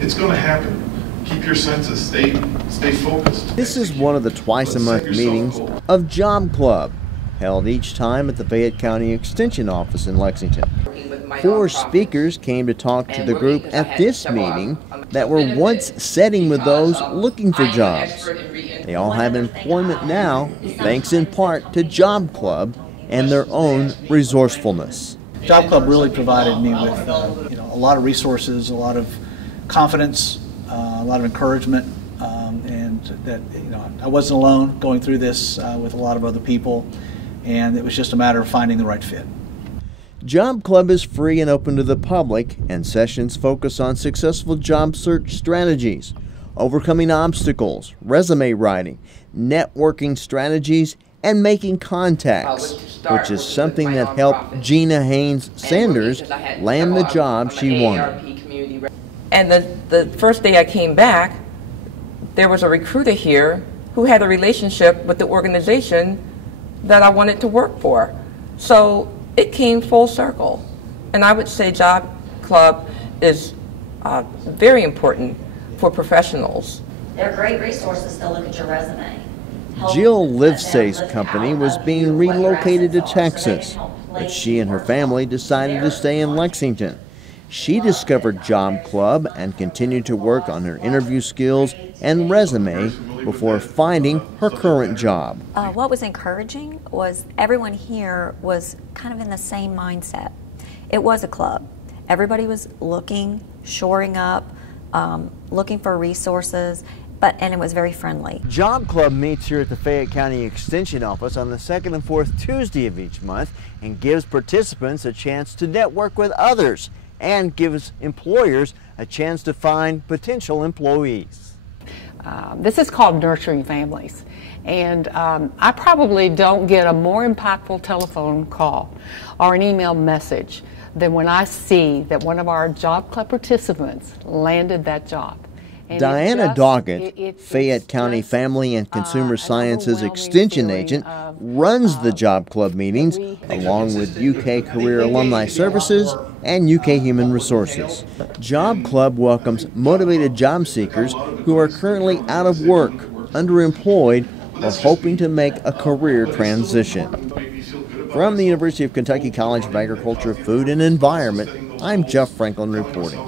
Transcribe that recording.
It's going to happen. Keep your senses. Stay focused. This is one of the twice-a-month meetings of Job Club, held each time at the Fayette County Extension Office in Lexington. 4 speakers came to talk to the group at this meeting that were once sitting with those looking for jobs. They all have employment now, thanks in part to Job Club and their own resourcefulness. Job Club really provided me with a lot of resources, a lot of confidence, a lot of encouragement, and that I wasn't alone going through this with a lot of other people, and it was just a matter of finding the right fit. Job Club is free and open to the public, and sessions focus on successful job search strategies, overcoming obstacles, resume writing, networking strategies, and making contacts, which is something that helped Gina Haynes Sanders land the job she wanted. And the first day I came back, there was a recruiter here who had a relationship with the organization that I wanted to work for. So it came full circle. And I would say Job Club is very important for professionals. They're great resources to look at your resume. Jill Livesay's company was being relocated to Texas, but she and her family decided to stay in Lexington. She discovered Job Club and continued to work on her interview skills and resume before finding her current job. What was encouraging was everyone here was kind of in the same mindset. It was a club. Everybody was looking, shoring up, looking for resources, and it was very friendly. Job Club meets here at the Fayette County Extension Office on the 2nd and 4th Tuesday of each month and gives participants a chance to network with others and gives employers a chance to find potential employees. This is called Nurturing Families, and I probably don't get a more impactful telephone call or an email message than when I see that one of our Job Club participants landed that job. And Diana Doggett, Fayette County Family and Consumer Sciences Extension Agent, runs the Job Club meetings along with UK Career Alumni Services and UK Human Resources. Job Club welcomes motivated job seekers who are currently out of work, underemployed, or hoping to make a career transition. From the University of Kentucky College of Agriculture, Food and Environment, I'm Jeff Franklin reporting.